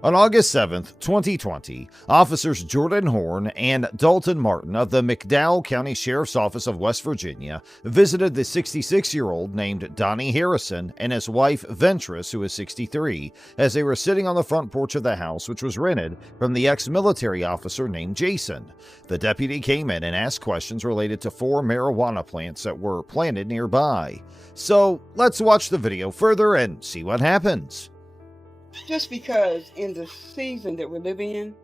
On August 7th, 2020, officers Jordan Horn and Dalton Martin of the McDowell County Sheriff's Office of West Virginia visited the 66-year-old named Donnie Harrison and his wife Ventress, who is 63, as they were sitting on the front porch of the house, which was rented from the ex-military officer named Jason. The deputy came in and asked questions related to 4 marijuana plants that were planted nearby. So let's watch the video further and see what happens. Just because in the season that we're living in,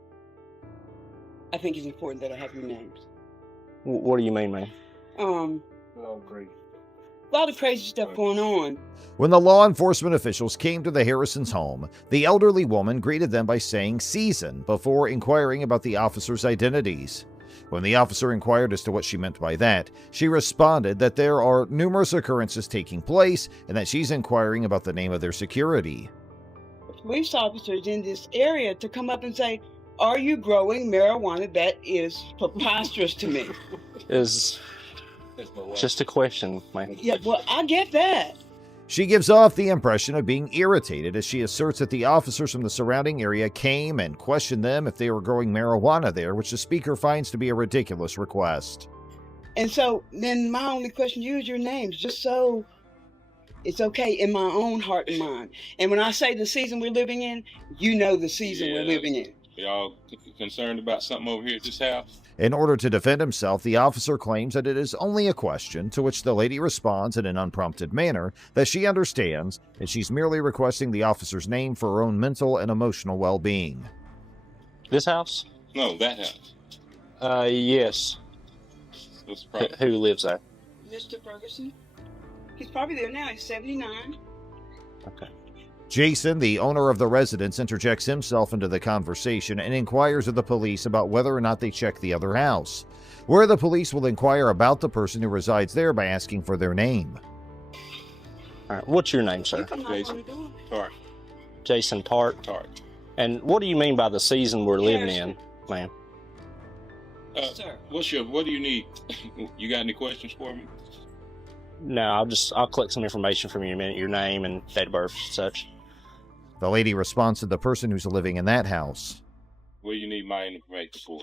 I think it's important that I have your names. What do you mean, man? A lot of crazy stuff going on. When the law enforcement officials came to the Harrisons' home, the elderly woman greeted them by saying season before inquiring about the officers' identities. When the officer inquired as to what she meant by that, she responded that there are numerous occurrences taking place and that she's inquiring about the name of their security. Police officers in this area to come up and say, "Are you growing marijuana?" That is preposterous to me. Is just a question, man. Yeah, well, I get that. She gives off the impression of being irritated as she asserts that the officers from the surrounding area came and questioned them if they were growing marijuana there, which the speaker finds to be a ridiculous request. And so then my only question, use your names, just so it's okay in my own heart and mind. And when I say the season we're living in, you know the season we're living in. Y'all concerned about something over here at this house? In order to defend himself, the officer claims that it is only a question, to which the lady responds in an unprompted manner that she understands and she's merely requesting the officer's name for her own mental and emotional well-being. This house? No, that house. Yes. What's the problem? Who lives there? Mr. Ferguson? He's probably there now. He's 79. Okay. Jason, the owner of the residence, interjects himself into the conversation and inquires of the police about whether or not they check the other house, where the police will inquire about the person who resides there by asking for their name. All right. What's your name, sir? Jason Tart. Jason Tart. Tart. And what do you mean by the season we're living in, ma'am? Sir. What do you need? You got any questions for me? No, I'll collect some information from you in a minute, your name and date of birth and such. The lady responds to the person who's living in that house. What do you need my information for?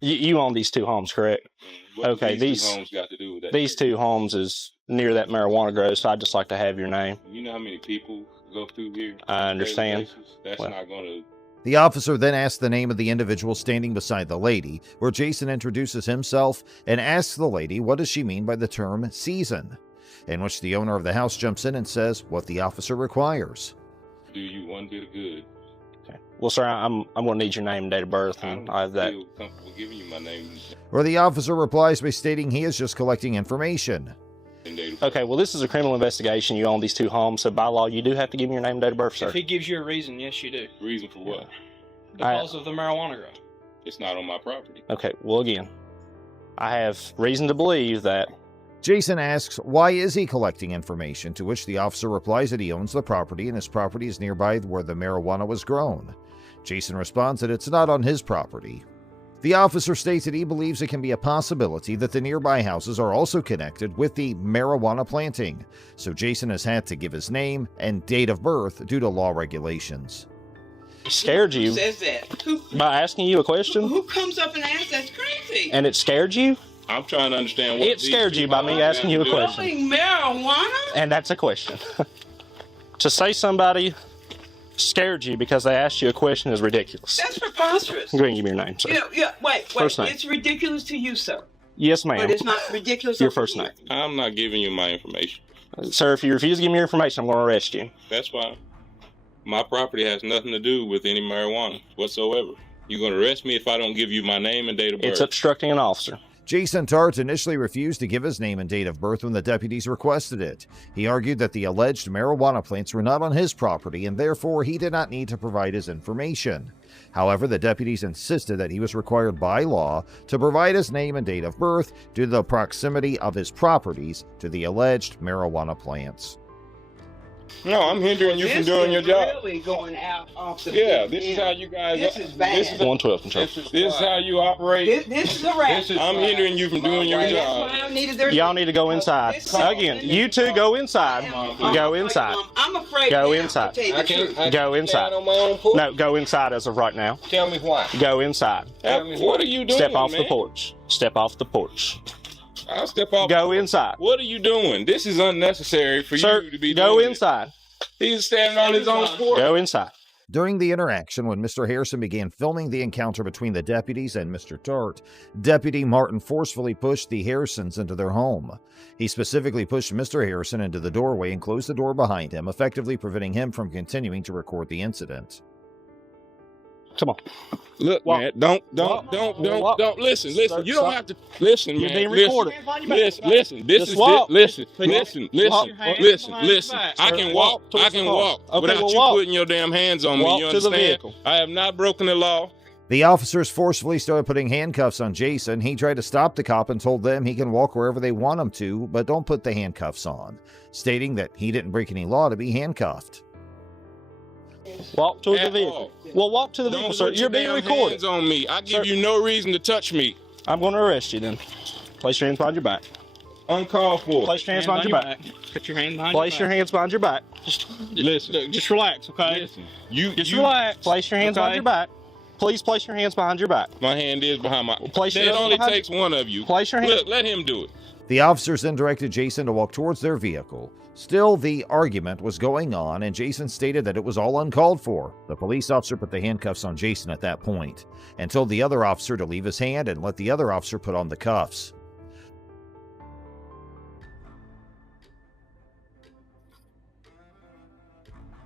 You own these 2 homes, correct? What Okay, these 2 homes got to do with that? These 2 homes is near that marijuana grow, so I'd just like to have your name. You know how many people go through here? I understand. That's not going to... The officer then asks the name of the individual standing beside the lady, where Jason introduces himself and asks the lady what does she mean by the term season, in which the owner of the house jumps in and says what the officer requires. Do you one bit of good? Okay. Well, sir, I'm going to need your name and date of birth, and I have that. I feel comfortable giving you my name Where the officer replies by stating he is just collecting information. and date of birth. Okay, well, this is a criminal investigation. You own these 2 homes, so by law, you do have to give me your name and date of birth, sir. If he gives you a reason, yes, you do. Reason for what? Because of the marijuana grow. It's not on my property. Okay, well, again, I have reason to believe that. Jason asks why is he collecting information, to which the officer replies that he owns the property and his property is nearby where the marijuana was grown. Jason responds that it's not on his property. The officer states that he believes it can be a possibility that the nearby houses are also connected with the marijuana planting, so Jason has had to give his name and date of birth due to law regulations. Scared you Who says that? by asking you a question, Who comes up and asks? That's crazy. and it scared you? I'm trying to understand what It scared you by me asking you a question. Growing marijuana? And that's a question. To say somebody scared you because they asked you a question is ridiculous. That's preposterous. Go ahead and give me your name, sir. Wait. First name. It's ridiculous to you, sir. Yes, ma'am. But it's not ridiculous. Your over first here. name. I'm not giving you my information. Sir, if you refuse to give me your information, I'm going to arrest you. That's fine. My property has nothing to do with any marijuana whatsoever. You're going to arrest me if I don't give you my name and date of birth. It's obstructing an officer. Jason Tart initially refused to give his name and date of birth when the deputies requested it. He argued that the alleged marijuana plants were not on his property and therefore he did not need to provide his information. However, the deputies insisted that he was required by law to provide his name and date of birth due to the proximity of his properties to the alleged marijuana plants. No, I'm hindering you from This doing your is job. really going out off the Yeah, deep this is end. how you guys. This is bad. This is 112 control. this is how you operate. This is a wrap. I'm hindering you from doing your That's job. why I needed their Y'all need to go inside. Again, you two go inside. Go inside. I'm afraid. Go now, inside. I'll tell you the truth. Go inside. On my own porch? No, go inside as of right now. Tell me why. Go inside. What are you doing, Step off man? the porch. Step off the porch. I'll step off. Go inside. What are you doing? This is unnecessary for Sir, you to be go doing inside. This. He's standing on his own porch. Go inside. During the interaction, when Mr. Harrison began filming the encounter between the deputies and Mr. Tart, Deputy Martin forcefully pushed the Harrisons into their home. He specifically pushed Mr. Harrison into the doorway and closed the door behind him, effectively preventing him from continuing to record the incident. Come on. Look, Walk. man, don't Walk. listen. Stop. You don't have to listen, You're man. being recorded. Listen. This Just is walk. listen. Walk. Listen. Back. I can walk. Towards I the can car. walk Okay, without well, you walk. putting your damn hands on Walk me. You to the understand? vehicle. I have not broken the law. The officers forcefully started putting handcuffs on Jason. He tried to stop the cop and told them he can walk wherever they want him to, but don't put the handcuffs on, stating that he didn't break any law to be handcuffed. Walk to the At vehicle. all. Well, walk to the vehicle, Don't sir. put You're your being damn recorded. hands on me. I give Sir. you no reason to touch me. I'm going to arrest you then. Place your hands behind your back. Uncalled for. Place your hands behind your back. Put your hand behind Place your hands behind your back. Listen. Just relax, okay? Listen. You Relax. Place your hands behind your back. Please place your hands behind your back. My hand is behind my. Place your It hands only behind- takes one of you. Place your hands. Look, let him do it. The officers then directed Jason to walk towards their vehicle. Still, the argument was going on, and Jason stated that it was all uncalled for. The police officer put the handcuffs on Jason at that point, and told the other officer to leave his hand and let the other officer put on the cuffs.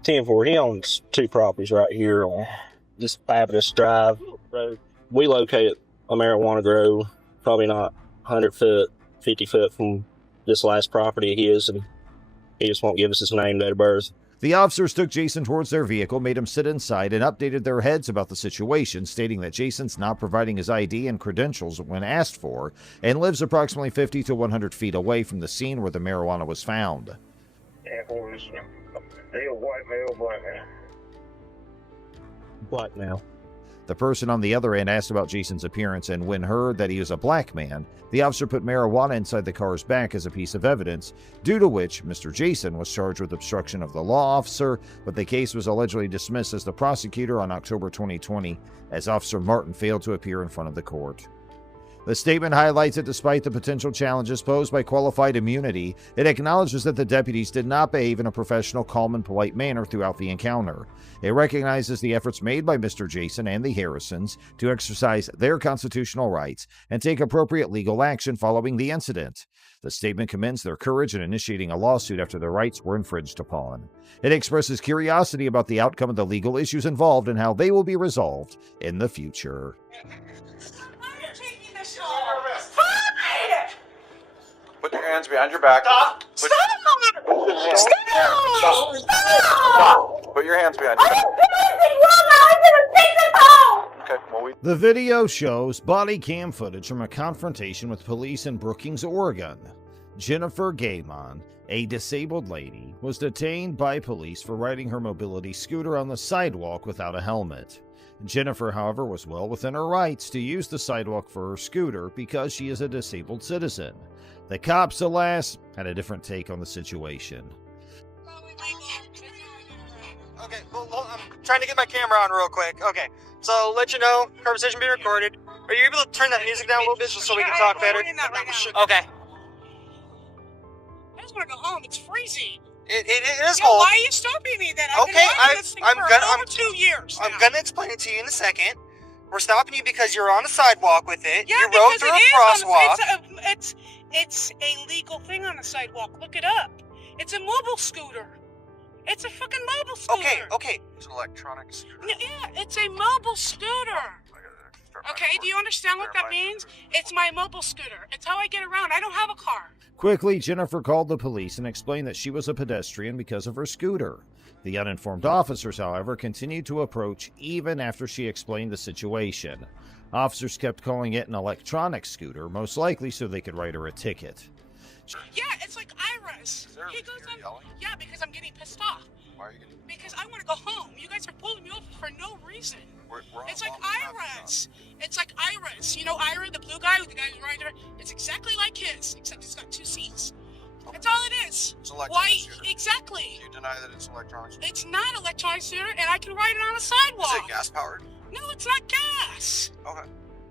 He owns two properties right here on this Fabulous Drive road. We located a marijuana grow, probably not 100 foot, 50 foot from this last property of his, and he just won't give us his name, date of birth. The officers took Jason towards their vehicle, made him sit inside, and updated their heads about the situation, stating that Jason's not providing his ID and credentials when asked for, and lives approximately 50 to 100 feet away from the scene where the marijuana was found. Black male. The person on the other end asked about Jason's appearance, and when heard that he was a black man, the officer put marijuana inside the car's back as a piece of evidence, due to which Mr. Jason was charged with obstruction of the law officer, but the case was allegedly dismissed as the prosecutor on October 2020, as Officer Martin failed to appear in front of the court. The statement highlights that despite the potential challenges posed by qualified immunity, it acknowledges that the deputies did not behave in a professional, calm, and polite manner throughout the encounter. It recognizes the efforts made by Mr. Jason and the Harrisons to exercise their constitutional rights and take appropriate legal action following the incident. The statement commends their courage in initiating a lawsuit after their rights were infringed upon. It expresses curiosity about the outcome of the legal issues involved and how they will be resolved in the future. Put your hands behind your back. Stop! Put, Stop! Stop! Put your hands behind your back. Okay, well, The video shows body cam footage from a confrontation with police in Brookings, Oregon. Jennifer Gaiman, a disabled lady, was detained by police for riding her mobility scooter on the sidewalk without a helmet. Jennifer, however, was well within her rights to use the sidewalk for her scooter because she is a disabled citizen. The cops, alas, had a different take on the situation. Okay, well, I'm trying to get my camera on real quick. Okay, so let you know, conversation being recorded. Are you able to turn that music down a little bit just so we can talk better? Okay. I just want to go home. It's freezing. It is Yo, cold. why are you stopping me then? I've been Okay, riding this thing I'm for gonna- over I'm- 2 years I'm now. gonna explain it to you in a second. We're stopping you because you're on a sidewalk with it. Yeah, you rode because through it a is crosswalk. it's a legal thing on the sidewalk. Look it up. It's a mobile scooter. It's a fucking mobile scooter. Okay. It's an electronic scooter. Yeah, it's a mobile scooter. Okay, do you understand what that means? It's my mobile scooter. It's how I get around. I don't have a car. Quickly, Jennifer called the police and explained that she was a pedestrian because of her scooter. The uninformed officers, however, continued to approach even after she explained the situation. Officers kept calling it an electronic scooter, most likely so they could write her a ticket. Yeah, it's like IRA. Yes. Is there a He reason goes you're on. yelling? Yeah, because I'm getting pissed off. Why are you getting? Because I want to go home. You guys are pulling me over for no reason. We're on It's like lawful traffic Iris. It's like Iris. You know Ira, the blue guy with the guy who's riding there? It's exactly like his, except it's got 2 seats. stop. That's all it is. It's an electronic Why? shooter. Exactly. Do you deny that it's an electronic shooter? It's not an electronic shooter, and I can ride it on a Is sidewalk. it gas powered? No, it's not gas. Okay.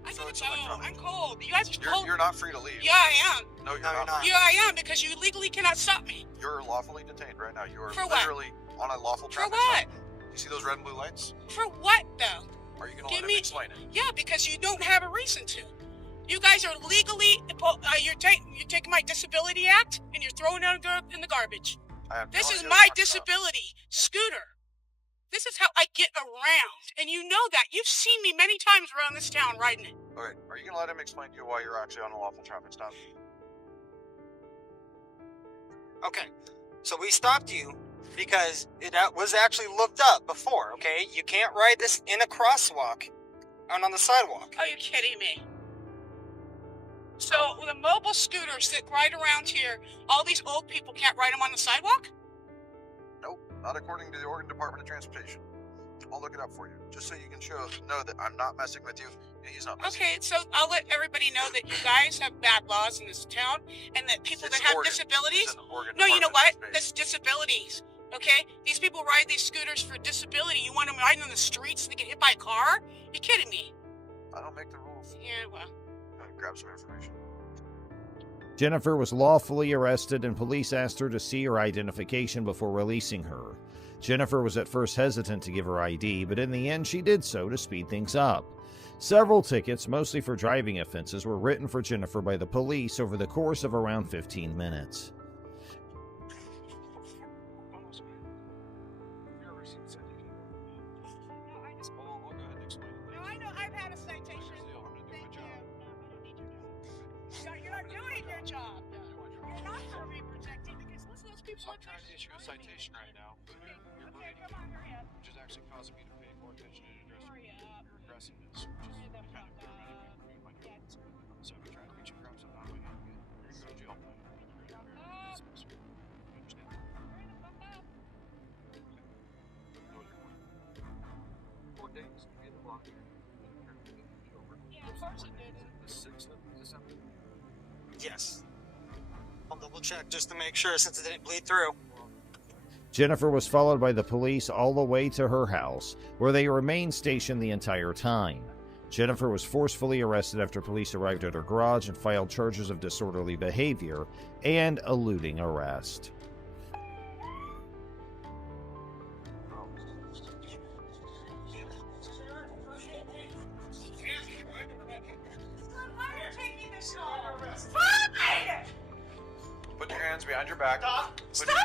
I So gotta it's go. electronic. I'm cold. You guys are cold. You're not free to leave. Yeah, I am. No, you're No, you're not. not. Yeah, I am, because you legally cannot stop me. You're lawfully detained right now. You are For what? literally on a lawful For traffic what? stop. You see those red and blue lights? For what, though? Are you going to Give let me- him explain it? Yeah, because you don't have a reason to. You guys are legally, you're taking my disability act and you're throwing it in the garbage. I have no This is idea my what you're talking disability scooter. This is how I get around, and you know that. You've seen me many times around this town riding it. about. Okay, are you going to let him explain to you why you're actually on a lawful traffic stop? Okay, so we stopped you because it was actually looked up before, okay? You can't ride this in a crosswalk and on the sidewalk. Are you kidding me? So the mobile scooters that ride around here, all these old people can't ride them on the sidewalk? Nope, not according to the Oregon Department of Transportation. I'll look it up for you, just so you can know that I'm not messing with you, and he's not messing Okay, so I'll let everybody know that you guys have bad laws in this town, and that people It's that have Oregon. disabilities. It's an Oregon No, you know Department what? of That's disabilities. Okay? These people ride these scooters for disability. You want them riding on the streets so they get hit by a car? You kidding me? I don't make the rules. Yeah, well. Grab some information. Jennifer was lawfully arrested, and police asked her to see her identification before releasing her. Jennifer was at first hesitant to give her ID, but in the end she did so to speed things up. Several tickets, mostly for driving offenses, were written for Jennifer by the police over the course of around 15 minutes. No, I know. I've had a citation. Thank you. No, I don't need your job. You're not doing your job. You're not going to be protected because listen, those people I'm trying to issue a citation right now, but you're Okay, come on, hurry up. which is actually causing me to pay more attention and address Hurry up. your aggressiveness, which is kind of preventing me from doing my job. So if you try to reach and grab something out of my hand again, you're going to go to jail. You understand? Hurry the fuck up. Know your point. 4 days to get the block here. Yeah, of course it did. The 6th of December. Yes. I'll double check just to make sure since it didn't bleed through. Jennifer was followed by the police all the way to her house, where they remained stationed the entire time. Jennifer was forcefully arrested after police arrived at her garage and filed charges of disorderly behavior and eluding arrest. Why are you taking this long? Put your hands behind your back. Stop! Stop!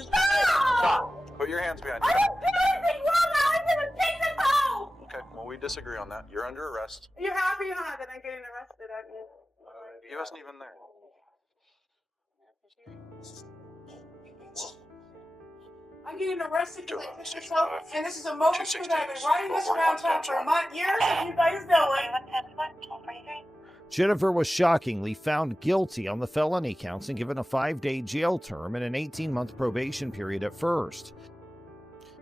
Stop! Put your hands behind I your back. didn't do anything wrong. I was gonna take this home. Okay, well, we disagree on that. You're under arrest. You're happy, huh, that I'm getting arrested, aren't you? He wasn't even there. I'm getting arrested because I took this home, and this is a mobile scooter. I've been riding this around town for a month, years, and you guys know it. Jennifer was shockingly found guilty on the felony counts and given a 5-day jail term and an 18-month probation period at first.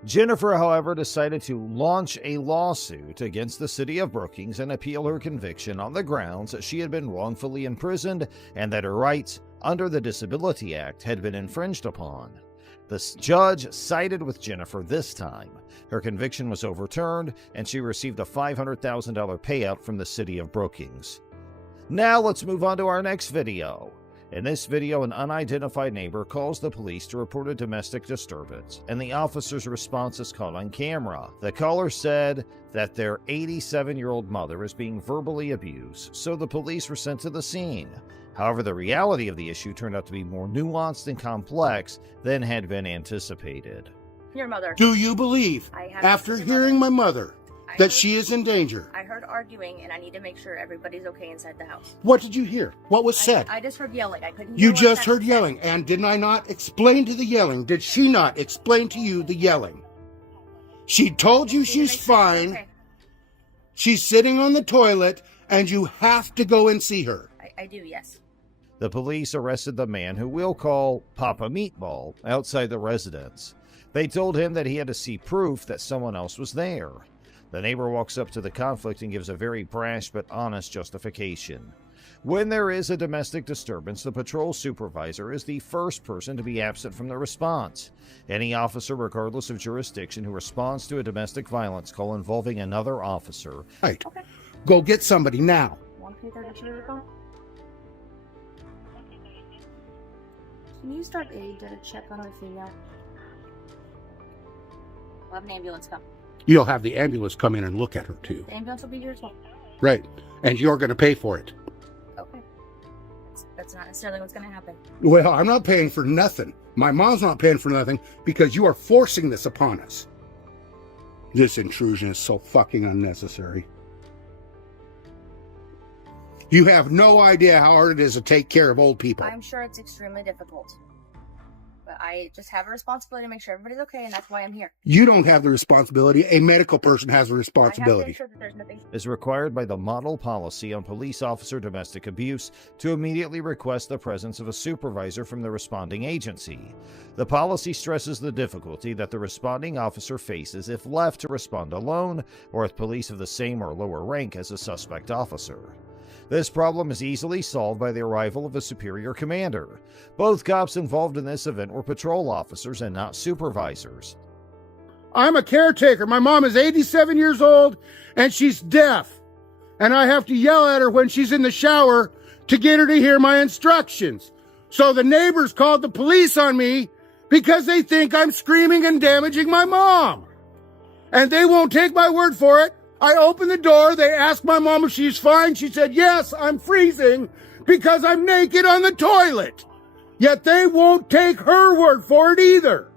Jennifer, however, decided to launch a lawsuit against the city of Brookings and appeal her conviction on the grounds that she had been wrongfully imprisoned and that her rights under the Disability Act had been infringed upon. The judge sided with Jennifer this time. Her conviction was overturned, and she received a $500,000 payout from the city of Brookings. Now let's move on to our next video. In this video, an unidentified neighbor calls the police to report a domestic disturbance, and the officer's response is caught on camera. The caller said that their 87-year-old mother is being verbally abused, so the police were sent to the scene. However, the reality of the issue turned out to be more nuanced and complex than had been anticipated. Your mother. Do you believe, I have after your hearing mother. my mother, that she is in danger? I heard arguing, and I need to make sure everybody's okay inside the house. What did you hear? What was said? I just heard yelling. I couldn't hear You what just that heard said. yelling, and did I not explain to the yelling? Did she not explain to you the yelling? She told you I need to she's make sure fine. okay. She's sitting on the toilet, and you have to go and see her. I do, yes. The police arrested the man, who we'll call Papa Meatball, outside the residence. They told him that he had to see proof that someone else was there. The neighbor walks up to the conflict and gives a very brash but honest justification. When there is a domestic disturbance, the patrol supervisor is the first person to be absent from the response. Any officer, regardless of jurisdiction, who responds to a domestic violence call involving another officer... Right. Okay. Go get somebody now. Can you start a check on the female? We'll have an ambulance come. You'll have the ambulance come in and look at her, too. The ambulance will be here as well. Right. And you're going to pay for it. Okay. That's not necessarily what's going to happen. Well, I'm not paying for nothing. My mom's not paying for nothing because you are forcing this upon us. This intrusion is so fucking unnecessary. You have no idea how hard it is to take care of old people. I'm sure it's extremely difficult. But I just have a responsibility to make sure everybody's okay, and that's why I'm here. You don't have the responsibility. A medical person has the responsibility. I have to ensure that there's nothing... is required by the model policy on police officer domestic abuse to immediately request the presence of a supervisor from the responding agency. The policy stresses the difficulty that the responding officer faces if left to respond alone or with police of the same or lower rank as a suspect officer. This problem is easily solved by the arrival of a superior commander. Both cops involved in this event were patrol officers and not supervisors. I'm a caretaker. My mom is 87 years old and she's deaf. And I have to yell at her when she's in the shower to get her to hear my instructions. So the neighbors called the police on me because they think I'm screaming and damaging my mom. And they won't take my word for it. I opened the door, they asked my mom if she's fine. She said, yes, I'm freezing because I'm naked on the toilet. Yet they won't take her word for it either.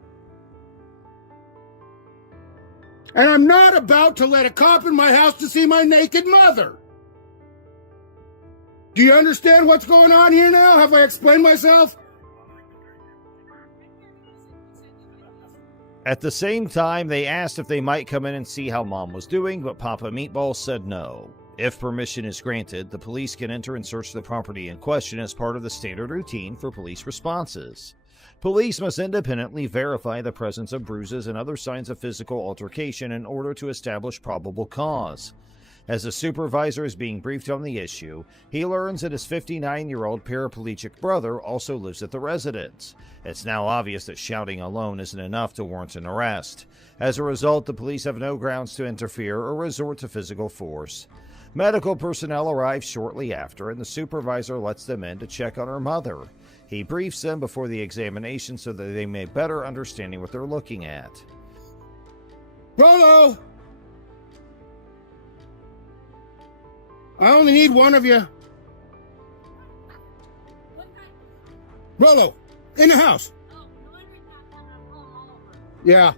And I'm not about to let a cop in my house to see my naked mother. Do you understand what's going on here now? Have I explained myself? At the same time, they asked if they might come in and see how Mom was doing, but Papa Meatball said no. If permission is granted, the police can enter and search the property in question as part of the standard routine for police responses. Police must independently verify the presence of bruises and other signs of physical altercation in order to establish probable cause. As the supervisor is being briefed on the issue, he learns that his 59-year-old paraplegic brother also lives at the residence. It's now obvious that shouting alone isn't enough to warrant an arrest. As a result, the police have no grounds to interfere or resort to physical force. Medical personnel arrive shortly after, and the supervisor lets them in to check on her mother. He briefs them before the examination so that they may better understand what they're looking at. Rolo! I only need one of you. Rolo, in the house. Yeah.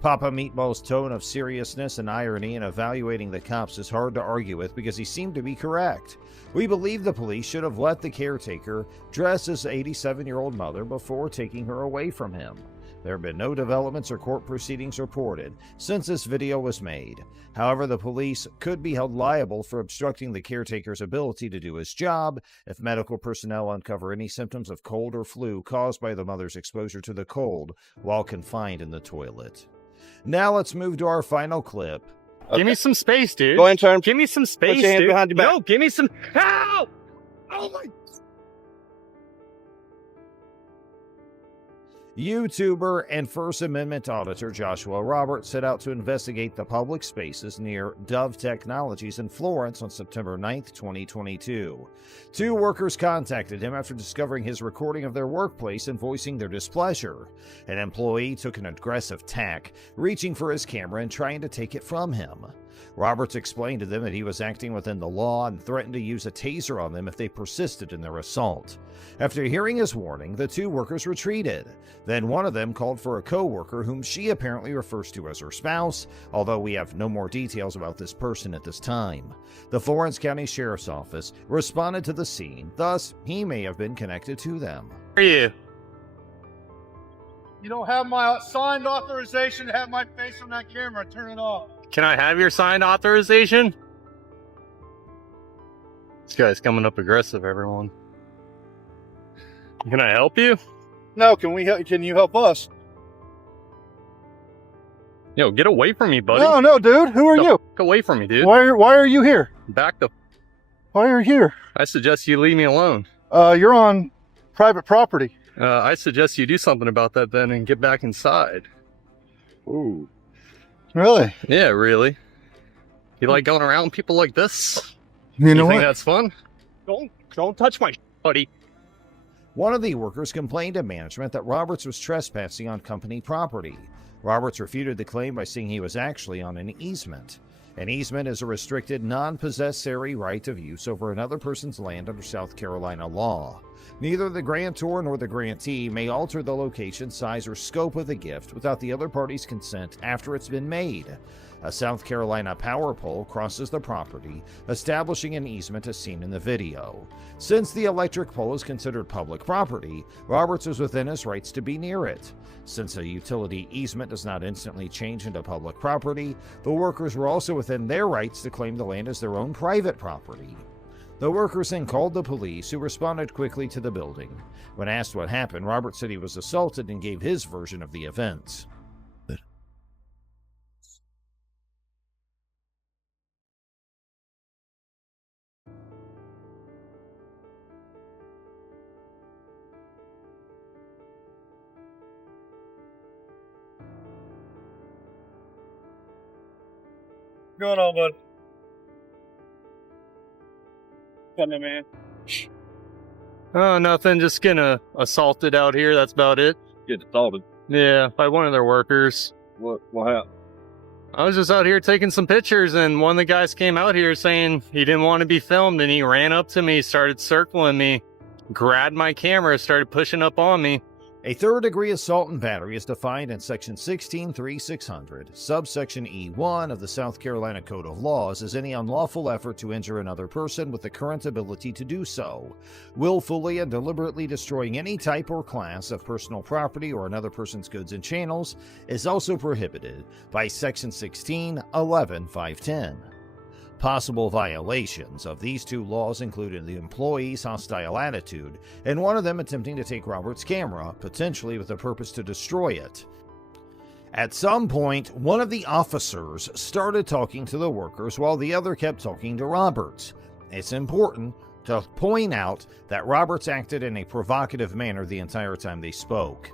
Papa Meatball's tone of seriousness and irony in evaluating the cops is hard to argue with because he seemed to be correct. We believe the police should have let the caretaker dress his 87-year-old mother before taking her away from him. There have been no developments or court proceedings reported since this video was made. However, the police could be held liable for obstructing the caretaker's ability to do his job if medical personnel uncover any symptoms of cold or flu caused by the mother's exposure to the cold while confined in the toilet. Now let's move to our final clip. Okay. Give me some space, dude. Go ahead and turn. Give me some space, Put your hands dude. behind your back. No, give me some... Ow! Oh my... YouTuber and First Amendment auditor Joshua Roberts set out to investigate the public spaces near Dove Technologies in Florence on September 9, 2022. Two workers contacted him after discovering his recording of their workplace and voicing their displeasure. An employee took an aggressive tack, reaching for his camera and trying to take it from him. Roberts explained to them that he was acting within the law and threatened to use a taser on them if they persisted in their assault. After hearing his warning, the two workers retreated. Then one of them called for a co-worker whom she apparently refers to as her spouse, although we have no more details about this person at this time. The Florence County Sheriff's Office responded to the scene, thus he may have been connected to them. Who are you? You don't have my signed authorization to have my face on that camera. Turn it off. Can I have your signed authorization? This guy's coming up aggressive, everyone. Can I help you? No, can you help us? Yo, get away from me, buddy. No, no, dude. Who are you? Get away from me, dude. Why are you here? Back the... Why are you here? I suggest you leave me alone. You're on private property. I suggest you do something about that then and get back inside. Ooh. Really? Yeah, really. You like going around with people like this? You know think what? that's fun? Don't touch my buddy. One of the workers complained to management that Roberts was trespassing on company property. Roberts refuted the claim by saying he was actually on an easement. An easement is a restricted, non-possessory right of use over another person's land under South Carolina law. Neither the grantor nor the grantee may alter the location, size, or scope of the gift without the other party's consent after it's been made. A South Carolina power pole crosses the property, establishing an easement as seen in the video. Since the electric pole is considered public property, Roberts is within his rights to be near it. Since a utility easement does not instantly change into public property, the workers were also within their rights to claim the land as their own private property. The workers then called the police, who responded quickly to the building. When asked what happened, Roberts said he was assaulted and gave his version of the events. What's going on, bud? Come in, man. Oh, nothing. Just getting assaulted out here. That's about it. Get assaulted. Yeah, by one of their workers. What happened? I was just out here taking some pictures, and one of the guys came out here saying he didn't want to be filmed, and he ran up to me, started circling me, grabbed my camera, started pushing up on me. A third-degree assault and battery is defined in Section 16-3600, subsection E1 of the South Carolina Code of Laws as any unlawful effort to injure another person with the current ability to do so. Willfully and deliberately destroying any type or class of personal property or another person's goods and channels is also prohibited by Section 16-11-510. Possible violations of these two laws included the employee's hostile attitude, and one of them attempting to take Robert's camera, potentially with the purpose to destroy it. At some point, one of the officers started talking to the workers while the other kept talking to Roberts. It's important to point out that Roberts acted in a provocative manner the entire time they spoke.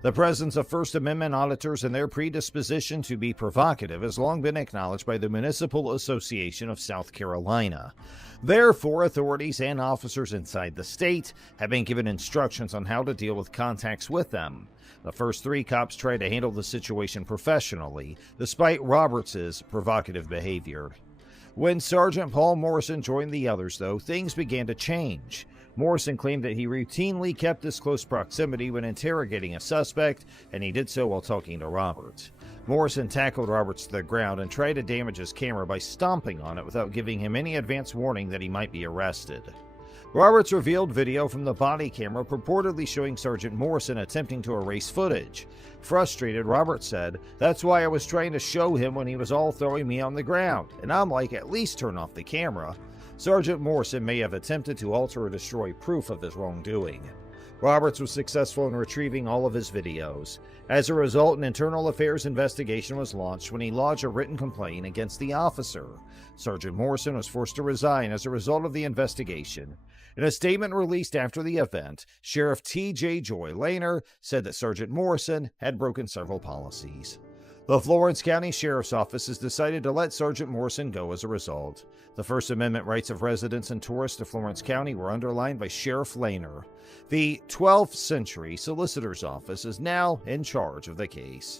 The presence of First Amendment auditors and their predisposition to be provocative has long been acknowledged by the Municipal Association of South Carolina. Therefore, authorities and officers inside the state have been given instructions on how to deal with contacts with them. The first three cops tried to handle the situation professionally, despite Roberts' provocative behavior. When Sergeant Paul Morrison joined the others, though, things began to change. Morrison claimed that he routinely kept this close proximity when interrogating a suspect, and he did so while talking to Roberts. Morrison tackled Roberts to the ground and tried to damage his camera by stomping on it without giving him any advance warning that he might be arrested. Roberts revealed video from the body camera purportedly showing Sergeant Morrison attempting to erase footage. Frustrated, Roberts said, "That's why I was trying to show him when he was all throwing me on the ground, and I'm like, at least turn off the camera." Sergeant Morrison may have attempted to alter or destroy proof of his wrongdoing. Roberts was successful in retrieving all of his videos. As a result, an internal affairs investigation was launched when he lodged a written complaint against the officer. Sergeant Morrison was forced to resign as a result of the investigation. In a statement released after the event, Sheriff T.J. Joy Lehner said that Sergeant Morrison had broken several policies. The Florence County Sheriff's Office has decided to let Sergeant Morrison go as a result. The First Amendment rights of residents and tourists of Florence County were underlined by Sheriff Lehner. The 12th Century Solicitor's Office is now in charge of the case.